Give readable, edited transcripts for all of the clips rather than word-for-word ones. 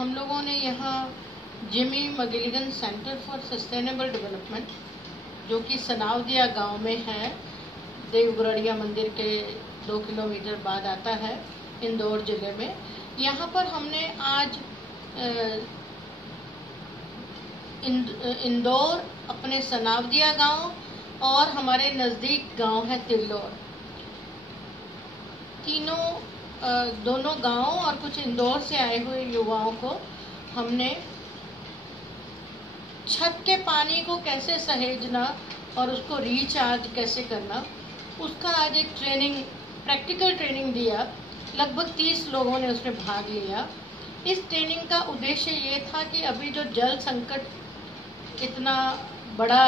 हम लोगों ने यहाँ Jimmy McGilligan centre for sustainable development, जो कि सनावदिया गांव में है, देवगढ़िया मंदिर के 2 किलोमीटर बाद आता है, इंदौर जिले में। यहाँ पर हमने आज इंदौर, अपने सनावदिया गांव और हमारे नज़दीक गांव है तिल्लोर, दोनों गांव और कुछ इंदौर से आए हुए युवाओं को हमने छत के पानी को कैसे सहेजना और उसको रिचार्ज कैसे करना, उसका आज एक प्रैक्टिकल ट्रेनिंग दिया। लगभग 30 लोगों ने उसमें भाग लिया। इस ट्रेनिंग का उद्देश्य ये था कि अभी जो जल संकट इतना बड़ा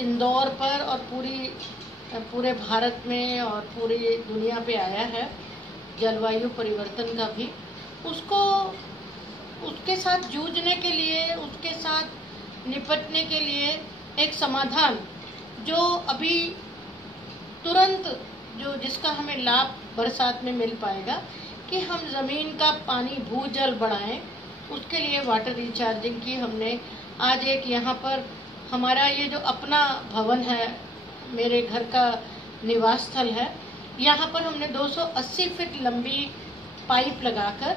इंदौर पर और पूरे भारत में और पूरी दुनिया पे आया है, जलवायु परिवर्तन का भी, उसके साथ जूझने के लिए, उसके साथ निपटने के लिए एक समाधान जो अभी तुरंत जिसका हमें लाभ बरसात में मिल पाएगा कि हम ज़मीन का पानी, भूजल बढ़ाएं। उसके लिए वाटर रिचार्जिंग की हमने आज एक यहाँ पर हमारा ये जो अपना भवन है, मेरे घर का निवास स्थल है, यहाँ पर हमने 280 फीट लंबी पाइप लगाकर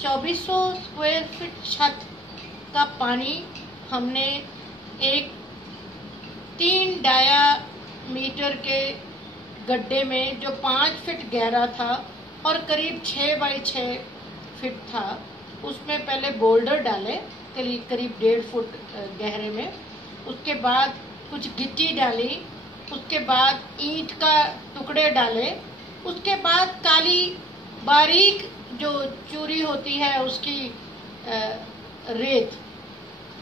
2400 स्क्वायर फीट छत का पानी हमने एक 3 डायामीटर के गड्ढे में, जो 5 फीट गहरा था और करीब 6 बाई 6 फीट था, उसमें पहले बोल्डर डाले करीब 1.5 फुट गहरे में। उसके बाद कुछ गिट्टी डाली, उसके बाद ईंट का टुकड़े डाले, उसके बाद काली बारीक जो चूरी होती है उसकी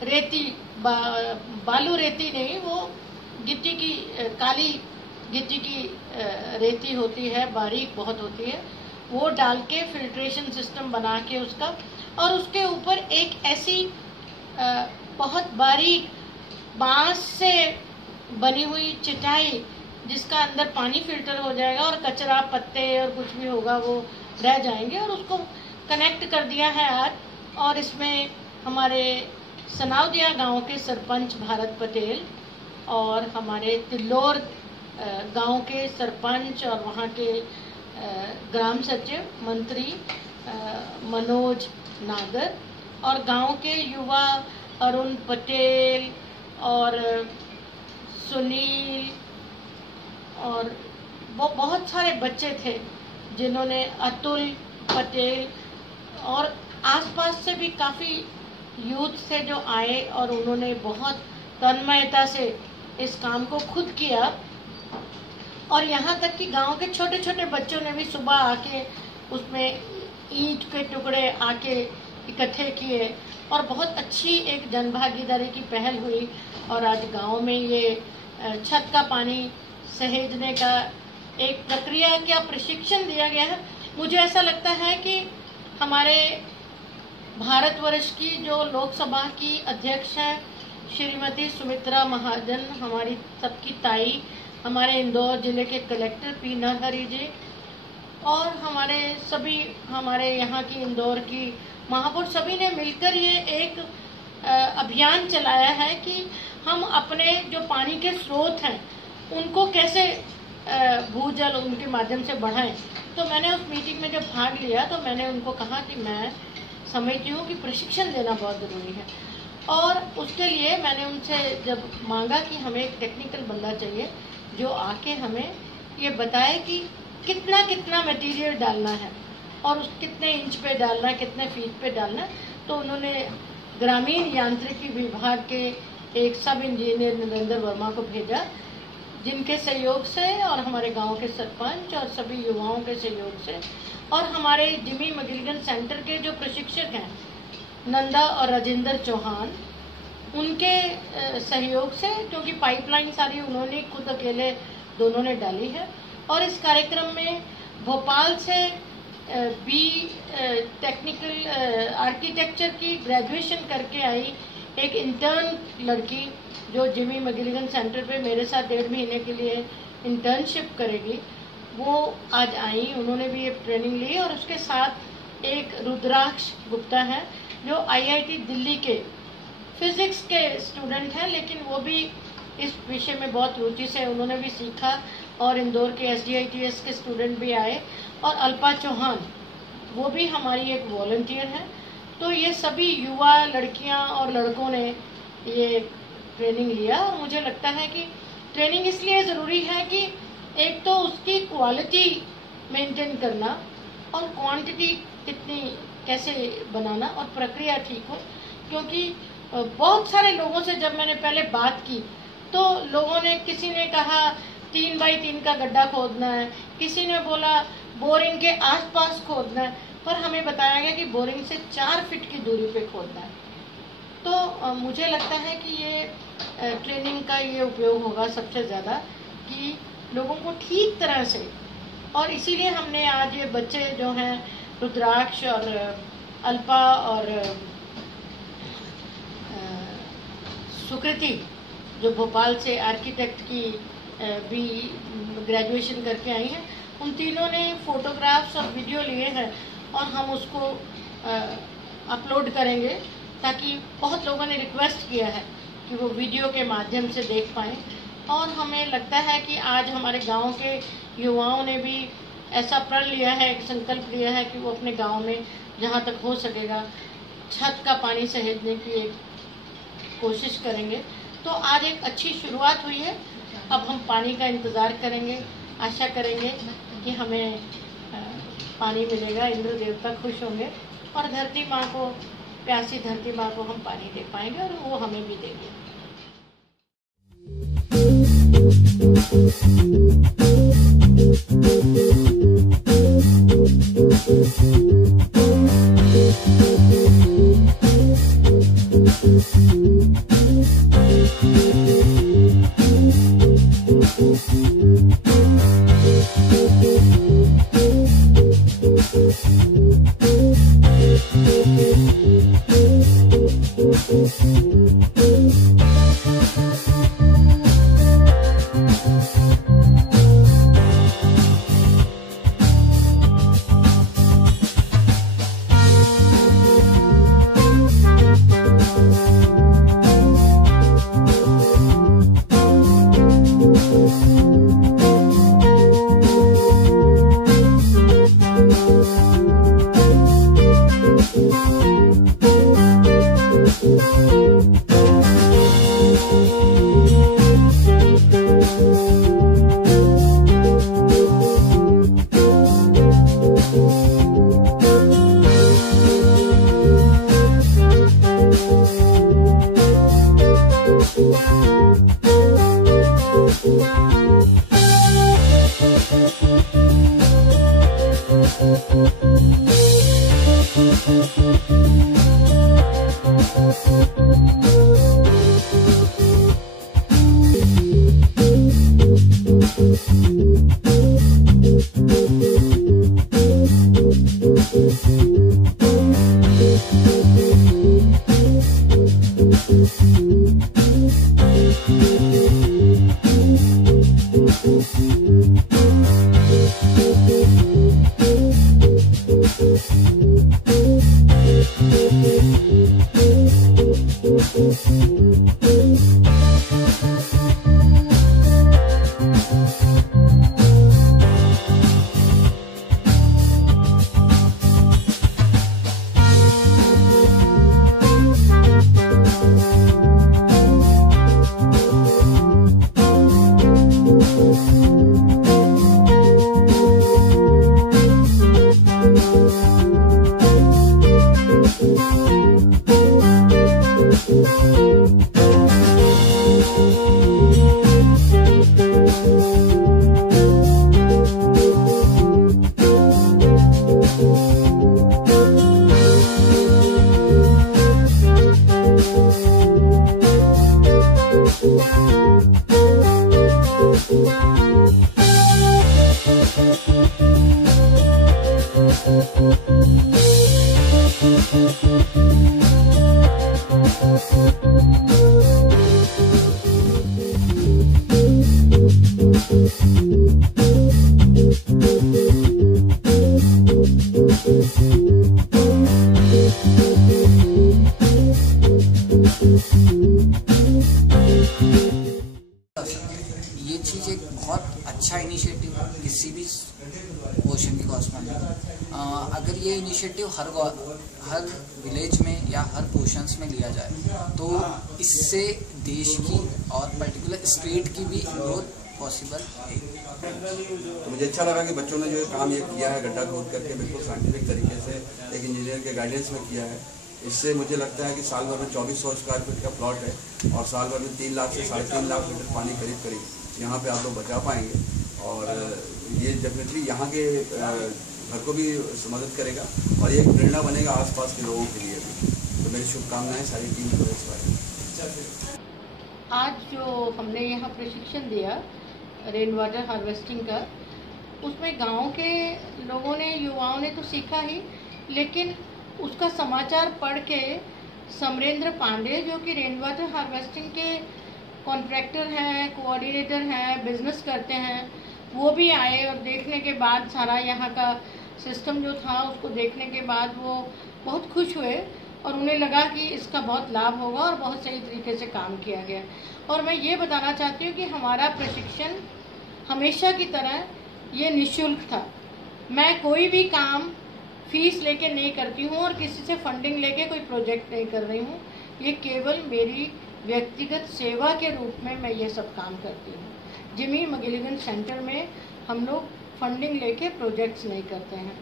रेती, बालू रेती नहीं, वो गिट्टी की, काली गिट्टी की रेती होती है, बारीक बहुत होती है, वो डाल के फिल्ट्रेशन सिस्टम बना के उसका, और उसके ऊपर एक ऐसी बहुत बारीक बांस से बनी हुई चटाई, जिसका अंदर पानी फिल्टर हो जाएगा और कचरा, पत्ते और कुछ भी होगा वो रह जाएंगे, और उसको कनेक्ट कर दिया है आज। और इसमें हमारे सनावदिया गांव के सरपंच भारत पटेल और हमारे तिल्लोर गांव के सरपंच और वहाँ के ग्राम सचिव मंत्री मनोज नागर और गांव के युवा अरुण पटेल और सुनील और वो बहुत सारे बच्चे थे, जिन्होंने अतुल पटेल और आसपास से भी काफ़ी यूथ से जो आए, और उन्होंने बहुत तन्मयता से इस काम को खुद किया। और यहाँ तक कि गांव के छोटे छोटे बच्चों ने भी सुबह आके उसमें ईंट के टुकड़े आके इकट्ठे किए, और बहुत अच्छी एक जनभागीदारी की पहल हुई। और आज गांव में ये छत का पानी सहेजने का एक प्रक्रिया का प्रशिक्षण दिया गया है। मुझे ऐसा लगता है कि हमारे भारतवर्ष की जो लोकसभा की अध्यक्ष हैं श्रीमती सुमित्रा महाजन, हमारी सबकी ताई, हमारे इंदौर जिले के कलेक्टर पी नरहरि जी, और हमारे यहाँ की इंदौर की महापौर, सभी ने मिलकर ये एक अभियान चलाया है कि हम अपने जो पानी के स्रोत हैं उनको कैसे भूजल उनके माध्यम से बढ़ाएं। तो मैंने उस मीटिंग में जब भाग लिया तो मैंने उनको कहा कि मैं समझती हूँ कि प्रशिक्षण देना बहुत ज़रूरी है, और उसके लिए मैंने उनसे जब मांगा कि हमें एक टेक्निकल बंदा चाहिए जो आके हमें ये बताए कि कितना कितना मटेरियल डालना है और उस कितने इंच पे डालना है, कितने फीट पे डालना है। तो उन्होंने ग्रामीण यांत्रिकी विभाग के एक सब इंजीनियर नरेंद्र वर्मा को भेजा, जिनके सहयोग से और हमारे गांव के सरपंच और सभी युवाओं के सहयोग से, और हमारे जिमी मगिलिगन सेंटर के जो प्रशिक्षक हैं नंदा और राजेंद्र चौहान, उनके सहयोग से, क्योंकि पाइपलाइन सारी उन्होंने खुद अकेले दोनों ने डाली है। और इस कार्यक्रम में भोपाल से टेक्निकल आर्किटेक्चर की ग्रेजुएशन करके आई एक इंटर्न लड़की, जो जिमी मगिलिगन सेंटर पे मेरे साथ 1.5 महीने के लिए इंटर्नशिप करेगी, वो आज आई। उन्होंने भी ये ट्रेनिंग ली, और उसके साथ एक रुद्राक्ष गुप्ता है जो आईआईटी दिल्ली के फिजिक्स के स्टूडेंट हैं, लेकिन वो भी इस विषय में बहुत रुचि से उन्होंने भी सीखा, और इंदौर के एसडीआईटीएस के स्टूडेंट भी आए, और अल्पा चौहान वो भी हमारी एक वॉलंटियर है। तो ये सभी युवा लड़कियां और लड़कों ने ये ट्रेनिंग लिया, और मुझे लगता है कि ट्रेनिंग इसलिए ज़रूरी है कि एक तो उसकी क्वालिटी मेंटेन करना और क्वांटिटी कितनी कैसे बनाना और प्रक्रिया ठीक हो, क्योंकि बहुत सारे लोगों से जब मैंने पहले बात की तो लोगों ने, किसी ने कहा 3x3 का गड्ढा खोदना है, किसी ने बोला बोरिंग के आसपास खोदना है, पर हमें बताया गया कि बोरिंग से 4 फीट की दूरी पे खोदना है। तो मुझे लगता है कि ये ट्रेनिंग का ये उपयोग होगा सबसे ज़्यादा, कि लोगों को ठीक तरह से, और इसीलिए हमने आज ये बच्चे जो हैं रुद्राक्ष और अल्पा और सुकृति जो भोपाल से आर्किटेक्ट की भी ग्रेजुएशन करके आई हैं, उन तीनों ने फोटोग्राफ्स और वीडियो लिए हैं, और हम उसको अपलोड करेंगे, ताकि बहुत लोगों ने रिक्वेस्ट किया है कि वो वीडियो के माध्यम से देख पाएँ। और हमें लगता है कि आज हमारे गांव के युवाओं ने भी ऐसा प्रण लिया है, एक संकल्प लिया है कि वो अपने गांव में जहां तक हो सकेगा छत का पानी सहेजने की एक कोशिश करेंगे। तो आज एक अच्छी शुरुआत हुई है, अब हम पानी का इंतज़ार करेंगे, आशा करेंगे कि हमें पानी मिलेगा, इंद्र देवता खुश होंगे, और धरती माँ को, प्यासी धरती माँ को हम पानी दे पाएंगे, और वो हमें भी देंगे। Thank you. ये चीज़ एक बहुत अच्छा इनिशिएटिव है किसी भी ओशन की कॉस्ट में। अगर ये इनिशिएटिव हर विलेज में या हर पोर्शंस में लिया जाए तो इससे देश की और पर्टिकुलर स्टेट की भी ग्रोथ पॉसिबल है। तो मुझे अच्छा लगा कि बच्चों ने जो काम ये किया है गड्ढा खोद करके बिल्कुल साइंटिफिक तरीके से एक इंजीनियर के गाइडेंस में किया है। इससे मुझे लगता है कि साल भर में 2400 स्क्वायर फीट का प्लॉट है और साल भर में 3 लाख से 3.5 लाख लीटर पानी करीब यहाँ पे आप लोग बचा पाएंगे और ये डेफिनेटली यहाँ के घर को भी मदद करेगा और ये एक प्रेरणा बनेगा आसपास के लोगों के लिए भी। तो मेरी शुभकामनाएं सारी टीम को इस बारे। आज जो हमने यहाँ प्रशिक्षण दिया रेन वाटर हार्वेस्टिंग का, उसमें गांव के लोगों ने, युवाओं ने तो सीखा ही, लेकिन उसका समाचार पढ़ के समरेंद्र पांडे जो कि रेन वाटर हार्वेस्टिंग के कॉन्ट्रैक्टर हैं, कोऑर्डिनेटर हैं, बिजनेस करते हैं, वो भी आए और देखने के बाद सारा यहाँ का सिस्टम जो था उसको देखने के बाद वो बहुत खुश हुए और उन्हें लगा कि इसका बहुत लाभ होगा और बहुत सही तरीके से काम किया गया। और मैं ये बताना चाहती हूँ कि हमारा प्रशिक्षण हमेशा की तरह ये निःशुल्क था। मैं कोई भी काम फीस लेके नहीं करती हूँ और किसी से फंडिंग लेके कोई प्रोजेक्ट नहीं कर रही हूँ। ये केवल मेरी व्यक्तिगत सेवा के रूप में मैं ये सब काम करती हूँ। जिमी मगिलिगन सेंटर में हम लोग फंडिंग लेके प्रोजेक्ट्स नहीं करते हैं।